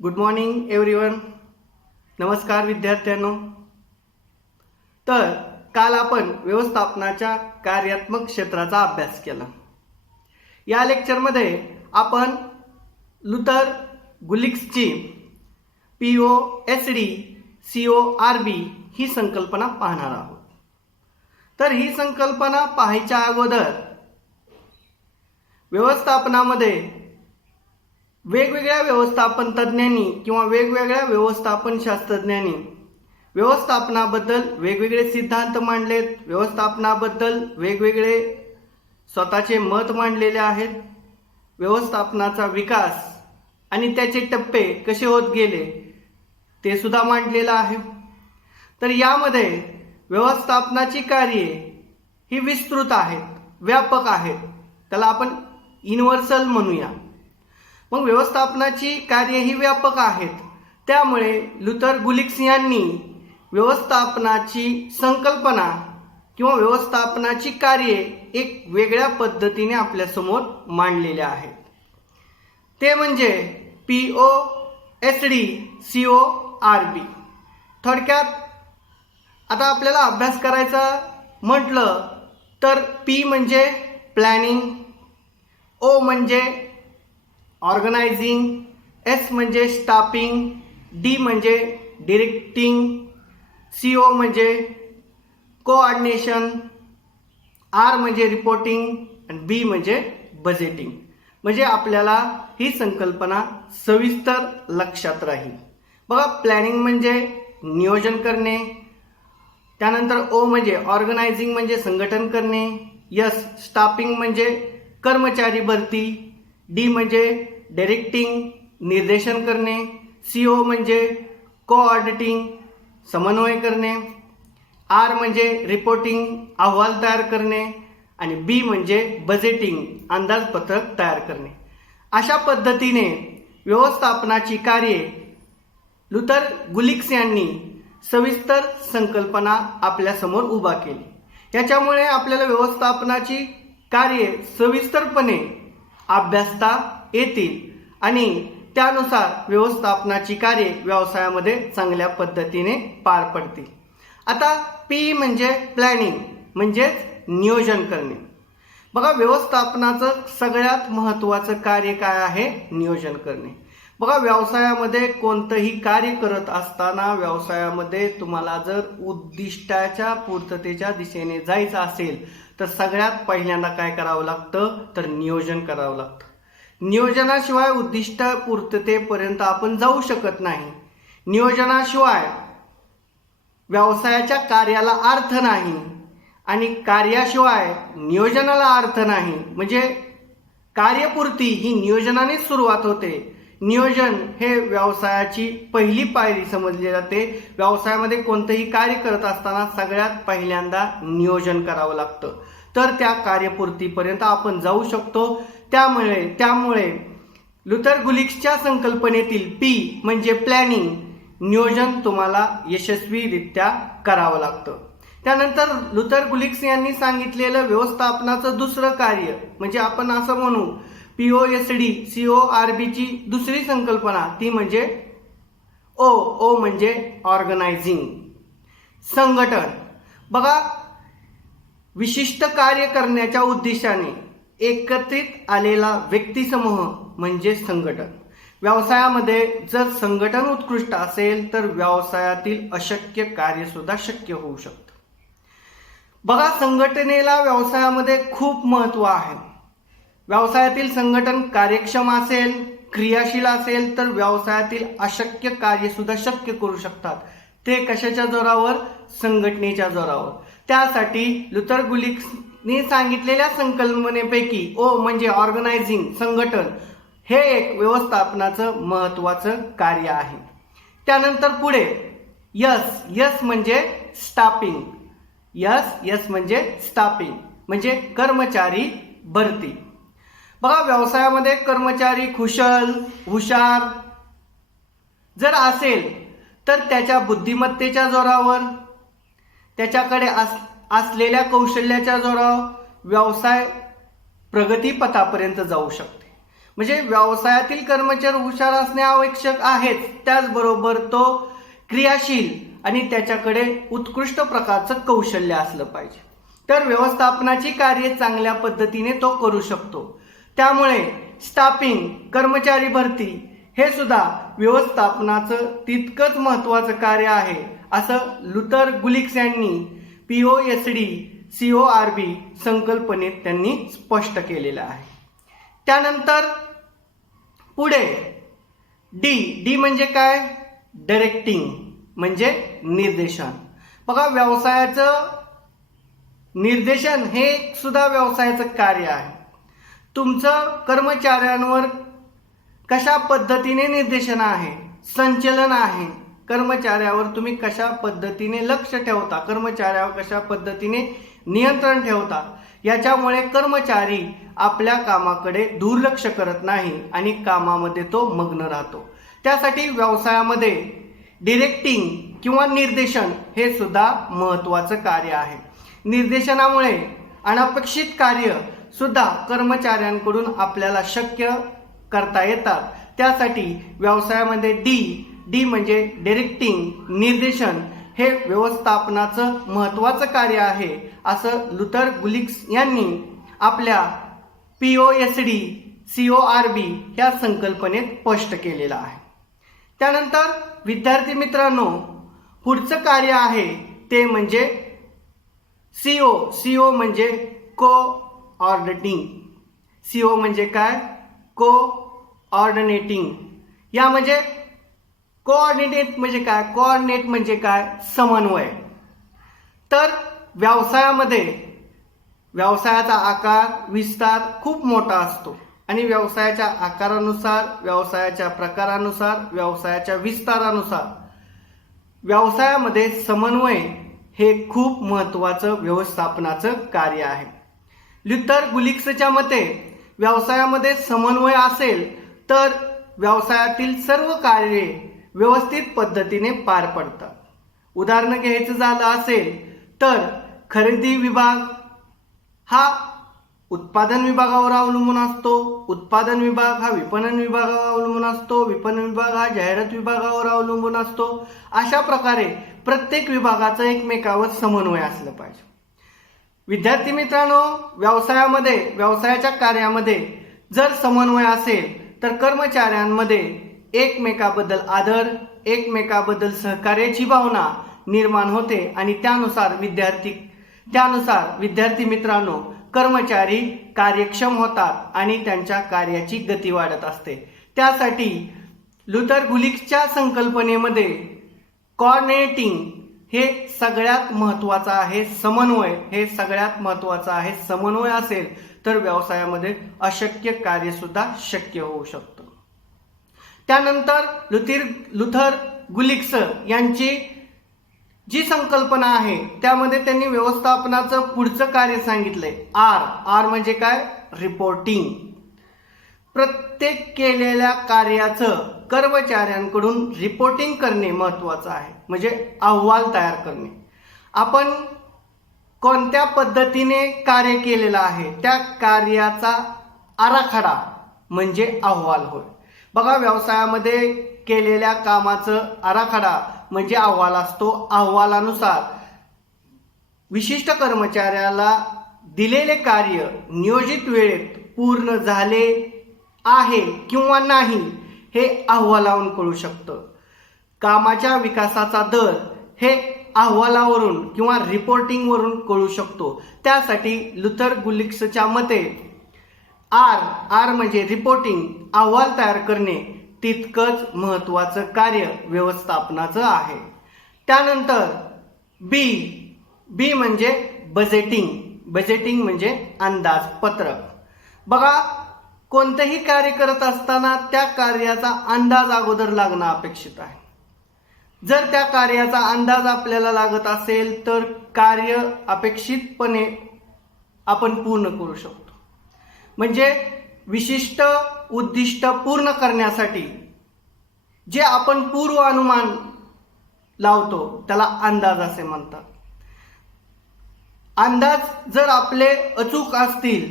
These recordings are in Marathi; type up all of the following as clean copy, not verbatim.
Good morning everyone. नमस्कार विद्यार्थ्यांनो. तर काल आपण व्यवस्थापनाच्या कार्यात्मक क्षेत्राचा अभ्यास केला. या लेक्चरमध्ये आपण लुथर गुलिक्सची POSD CORB ही संकल्पना पाहणार आहोत. तर ही संकल्पना पाहायच्या अगोदर व्यवस्थापनामध्ये वेगवेगळ्या व्यवस्थापन तज्ञांनी किंवा वेगवेगळ्या व्यवस्थापन शास्त्रज्ञांनी व्यवस्थापनाबद्दल वेगवेगळे सिद्धांत मांडलेत, व्यवस्थापनाबद्दल वेगवेगळे स्वतःचे मत मांडलेले आहेत. व्यवस्थापनाचा विकास आणि त्याचे टप्पे कसे होत गेले ते सुद्धा मांडलेलं आहे. तर यामध्ये व्यवस्थापनाची कार्ये ही विस्तृत आहेत, व्यापक आहेत, त्याला आपण युनिव्हर्सल म्हणूया. मग व्यवस्थापनाची कार्ये ही व्यापक आहेत, त्यामुळे लुथर गुलिक्स यांनी व्यवस्थापनाची संकल्पना किंवा व्यवस्थापनाची कार्ये एक वेगळ्या पद्धतीने आपल्यासमोर मांडलेले आहेत. ते म्हणजे POSD CORB. थोडक्यात आता आपल्याला अभ्यास करायचा म्हटलं तर P म्हणजे प्लॅनिंग, O म्हणजे ऑर्गनायझिंग, S म्हणजे स्टाफिंग, D म्हणजे डिरेक्टिंग, CO म्हणजे कोऑर्डिनेशन, R म्हणजे रिपोर्टिंग आणि B म्हणजे बजेटिंग. म्हणजे आपल्याला ही संकल्पना सविस्तर लक्षात राहील. बघा, प्लॅनिंग म्हणजे नियोजन करणे, त्यानंतर O म्हणजे ऑर्गनायझिंग म्हणजे संघटन करणे, S स्टाफिंग म्हणजे कर्मचारी भरती, D म्हणजे डायरेक्टिंग निर्देशन करणे, CO म्हणजे कोऑर्डिनेटिंग समन्वय करणे, R म्हणजे रिपोर्टिंग अहवाल तयार करणे आणि B म्हणजे बजेटिंग अंदाजपत्रक तयार करणे. अशा पद्धतीने व्यवस्थापनाची कार्ये लुथर गुलिक्स यांनी सविस्तर संकल्पना आपल्यासमोर उभा केली. याच्यामुळे आपल्याला व्यवस्थापनाची कार्ये सविस्तरपणे अभ्यासता येतील आणि त्यानुसार व्यवस्थापनाची कार्ये व्यवसायामध्ये चांगल्या पद्धतीने पार पडतील. आता P म्हणजे प्लॅनिंग म्हणजेच नियोजन करणे. बघा, व्यवस्थापनाचं सगळ्यात महत्त्वाचं कार्य काय आहे? नियोजन करणे. बघा, व्यवसायामध्ये कोणतंही कार्य करत असताना व्यवसायामध्ये तुम्हाला जर उद्दिष्टाच्या पूर्ततेच्या दिशेने जायचं असेल तर सगळ्यात पहिल्यांदा काय करावं लागतं? तर नियोजन करावं लागतं. नियोजनाशिवाय उद्दिष्ट पूर्ततेपर्यंत आपण जाऊ शकत नाही. नियोजनाशिवाय व्यवसायाच्या कार्याला अर्थ नाही आणि कार्याशिवाय नियोजनाला अर्थ नाही. म्हणजे कार्यपूर्ती ही नियोजनानेच सुरुवात होते. नियोजन हे व्यवसायाची पहिली पायरी समजली जाते. व्यवसायामध्ये कोणतेही कार्य करत असताना सगळ्यात पहिल्यांदा नियोजन करावं लागतं, तर त्या कार्यपूर्तीपर्यंत आपण जाऊ शकतो. त्यामुळे लुथर गुलिक्सच्या संकल्पनेतील P म्हणजे प्लॅनिंग, नियोजन तुम्हाला यशस्वीरित्या करावं लागतं. त्यानंतर लुथर गुलिक्स यांनी सांगितलेलं व्यवस्थापनाचं दुसरं कार्य म्हणजे आपण असं म्हणू POSD CORB ची दुसरी संकल्पना ती म्हणजे O म्हणजे ऑर्गनायझिंग, संघटन. बघा, विशिष्ट कार्य करण्याच्या उद्देशाने एकत्रित आलेला व्यक्तिसमूह म्हणजे संघटन. व्यवसायामध्ये जर संघटन उत्कृष्ट असेल तर व्यवसायातील अशक्य कार्य सुद्धा शक्य होऊ शकतं. बघा, संघटनेला व्यवसायामध्ये खूप महत्त्व आहे. व्यवसायातील संघटन कार्यक्षम असेल, क्रियाशील असेल तर व्यवसायातील अशक्य कार्य सुद्धा शक्य करू शकतात. ते कशाच्या जोरावर? संघटनेच्या जोरावर. त्यासाठी लुथर गुलिक्सनी सांगितलेल्या संकल्पनेपैकी O म्हणजे ऑर्गनायझिंग, संघटन, हे एक व्यवस्थापनाचं महत्त्वाचं कार्य आहे. त्यानंतर पुढे S म्हणजे स्टाफिंग. S म्हणजे स्टाफिंग म्हणजे कर्मचारी भरती. बघा, व्यवसायामध्ये कर्मचारी कुशल, हुशार जर असेल तर त्याच्या बुद्धिमत्तेच्या जोरावर, त्याच्याकडे असलेल्या कौशल्याच्या जोरावर व्यवसाय प्रगतीपथापर्यंत जाऊ शकते. म्हणजे व्यवसायातील कर्मचारी हुशार असणे आवश्यक आहेच, त्याचबरोबर तो क्रियाशील आणि त्याच्याकडे उत्कृष्ट प्रकारचं कौशल्य असलं पाहिजे. तर व्यवस्थापनाची कार्ये चांगल्या पद्धतीने तो करू शकतो. त्यामुळे स्टाफिंग, कर्मचारी भरती हे सुद्धा व्यवस्थापनाचं तितकंच महत्त्वाचं कार्य आहे, असं लुथर गुलिक्स यांनी POSD CORB संकल्पनेत त्यांनी स्पष्ट केलेलं आहे. त्यानंतर पुढे डी म्हणजे काय? डायरेक्टिंग म्हणजे निर्देशन. बघा, व्यवसायाचं निर्देशन हे सुद्धा व्यवसायाचं कार्य आहे. तुमचं कर्मचाऱ्यांवर कशा पद्धतीने निर्देशन आहे, संचलन आहे, कर्मचाऱ्यावर तुम्ही कशा पद्धतीने लक्ष ठेवता, कर्मचाऱ्यावर कशा पद्धतीने नियंत्रण ठेवता, याच्यामुळे कर्मचारी आपल्या कामाकडे दुर्लक्ष करत नाही आणि कामामध्ये तो मग्न राहतो. त्यासाठी व्यवसायामध्ये डिरेक्टिंग किंवा निर्देशन हे सुद्धा महत्त्वाचं कार्य आहे. निर्देशनामुळे अनपेक्षित कार्य सुद्धा कर्मचाऱ्यांकडून आपल्याला शक्य करता येतात. त्यासाठी व्यवसायामध्ये डी म्हणजे डायरेक्टिंग, निर्देशन हे व्यवस्थापनाचं महत्त्वाचं कार्य आहे, असं लुथर गुलिक्स यांनी आपल्या POSD CORB या संकल्पनेत स्पष्ट केलेलं आहे. त्यानंतर विद्यार्थी मित्रांनो, पुढचं कार्य आहे ते म्हणजे CO म्हणजे कोऑर्डिनेटिंग. CO म्हणजे काय? कोऑर्डिनेटिंग. या म्हणजे कोऑर्डिनेट म्हणजे काय? कोऑर्डिनेट म्हणजे काय? समन्वय. तर व्यवसायाचा आकार, विस्तार खूप मोठा असतो आणि व्यवसायाच्या आकारानुसार, व्यवसायाच्या प्रकारानुसार, व्यवसायाच्या विस्तारानुसार व्यवसायामध्ये समन्वय हे खूप महत्त्वाचं व्यवस्थापनाचं कार्य आहे. लुथर गुलिक्सच्या मते व्यवसायामध्ये समन्वय असेल तर व्यवसायातील सर्व कार्ये व्यवस्थित पद्धतीने पार पडतात. उदाहरण घ्यायचं झालं असेल तर खरेदी विभाग हा उत्पादन विभागावर अवलंबून असतो, उत्पादन विभाग हा विपणन विभागावर अवलंबून असतो, विपणन विभाग हा जाहिरात विभागावर अवलंबून असतो. अशा प्रकारे प्रत्येक विभागाचं एकमेकावर समन्वय असलं पाहिजे. विद्यार्थी मित्रांनो, व्यवसायाच्या कार्यामध्ये जर समन्वय असेल तर कर्मचाऱ्यांमध्ये एकमेकाबद्दल आदर, एकमेकाबद्दल सहकार्याची भावना निर्माण होते आणि त्यानुसार विद्यार्थी मित्रांनो, कर्मचारी कार्यक्षम होतात आणि त्यांच्या कार्याची गती वाढत असते. त्यासाठी लुथर गुलिक्सच्या संकल्पनेमध्ये कोऑर्डिनेटिंग हे सगळ्यात महत्त्वाचं आहे, समन्वय हे सगळ्यात महत्त्वाचं आहे. समन्वय असेल तर व्यवसायामध्ये अशक्य कार्य सुद्धा शक्य होऊ शकतं. त्यानंतर लुथर गुलिक्स यांची जी संकल्पना आहे त्यामध्ये त्यांनी व्यवस्थापनाचं पुढचं कार्य सांगितलंय. आर म्हणजे काय? रिपोर्टिंग. प्रत्येक केलेल्या कार्याचं कर्मचाऱ्यांकडून रिपोर्टिंग करणे महत्त्वाचं आहे, म्हणजे अहवाल तयार करणे. आपण कोणत्या पद्धतीने कार्य केलेलं आहे त्या कार्याचा आराखडा म्हणजे अहवाल होय. बघा, व्यवसायामध्ये केलेल्या कामाचं आराखडा म्हणजे अहवाल असतो. अहवालानुसार विशिष्ट कर्मचाऱ्याला दिलेले कार्य नियोजित वेळेत पूर्ण झाले आहे किंवा नाही हे अहवालावरून कळू शकतं. कामाच्या विकासाचा दर हे अहवालावरून किंवा रिपोर्टिंगवरून कळू शकतो. त्यासाठी लुथर गुलिक्सच्या मते आर म्हणजे रिपोर्टिंग, अहवाल तयार करणे तितकंच महत्त्वाचं कार्य व्यवस्थापनाचं आहे. त्यानंतर बी म्हणजे बजेटिंग म्हणजे अंदाजपत्रक. बघा, कोणतेही कार्य करत असताना त्या कार्याचा अंदाज अगोदर लागणं अपेक्षित आहे. जर त्या कार्याचा अंदाज आपल्याला लागत असेल तर कार्य अपेक्षितपणे आपण पूर्ण करू शकतो. म्हणजे विशिष्ट उद्दिष्ट पूर्ण करण्यासाठी जे आपण पूर्व अनुमान लावतो त्याला अंदाज असे म्हणतात. अंदाज जर आपले अचूक असतील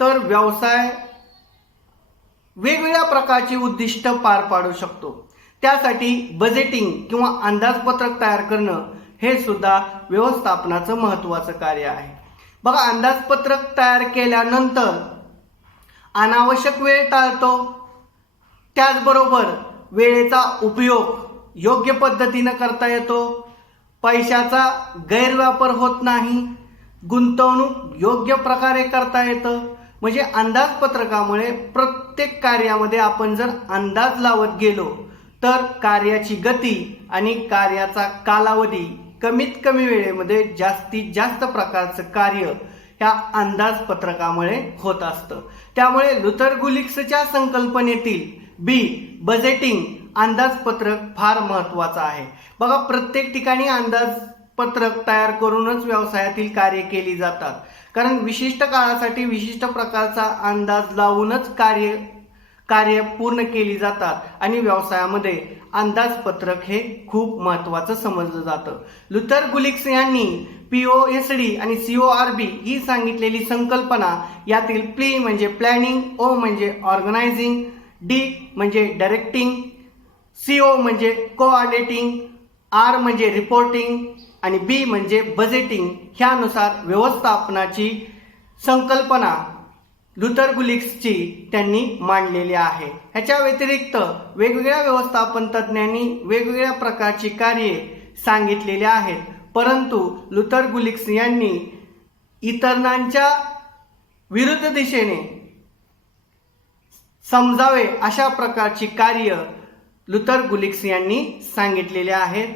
तर व्यवसाय वेगवेगळ्या प्रकारची उद्दिष्ट पार पाडू शकतो. त्यासाठी बजेटिंग किंवा अंदाजपत्रक तयार करणं हे सुद्धा व्यवस्थापनाचं महत्त्वाचं कार्य आहे. बघा, अंदाजपत्रक तयार केल्यानंतर अनावश्यक वेळ टाळतो, त्याचबरोबर वेळेचा उपयोग योग्य पद्धतीनं करता येतो, पैशाचा गैरवापर होत नाही, गुंतवणूक योग्य प्रकारे करता येतं. म्हणजे अंदाजपत्रकामुळे प्रत्येक कार्यामध्ये आपण जर अंदाज लावत गेलो तर कार्याची गती आणि कार्याचा कालावधी कमीत कमी वेळेमध्ये जास्तीत जास्त प्रकारचं कार्य ह्या अंदाजपत्रकामुळे होत असतं. त्यामुळे लुथर गुलिक्सच्या संकल्पनेतील बी बजेटिंग अंदाजपत्रक फार महत्त्वाचं आहे. बघा, प्रत्येक ठिकाणी अंदाजपत्रक तयार करूनच व्यवसायातील कार्य केली जातात, कारण विशिष्ट काळासाठी विशिष्ट प्रकारचा अंदाज लावूनच कार्य पूर्ण केली जातात आणि व्यवसायामध्ये अंदाजपत्रक हे खूप महत्त्वाचं समजलं जातं. लुथर गुलिक्स यांनी POSD आणि CORB ही सांगितलेली संकल्पना यातील प्ली म्हणजे प्लॅनिंग, O म्हणजे ऑर्गनायझिंग, D म्हणजे डायरेक्टिंग, CO म्हणजे कोऑर्डिनेटिंग, R म्हणजे रिपोर्टिंग आणि B म्हणजे बजेटिंग ह्यानुसार व्यवस्थापनाची संकल्पना लुथर गुलिक्सची त्यांनी मांडलेली आहे. ह्याच्या व्यतिरिक्त वेगवेगळ्या व्यवस्थापन तज्ज्ञांनी वेगवेगळ्या प्रकारची कार्ये सांगितलेली आहेत, परंतु लुथर गुलिक्स यांनी इतरांच्या विरुद्ध दिशेने समजावे अशा प्रकारची कार्य लुथर गुलिक्स यांनी सांगितलेले आहेत.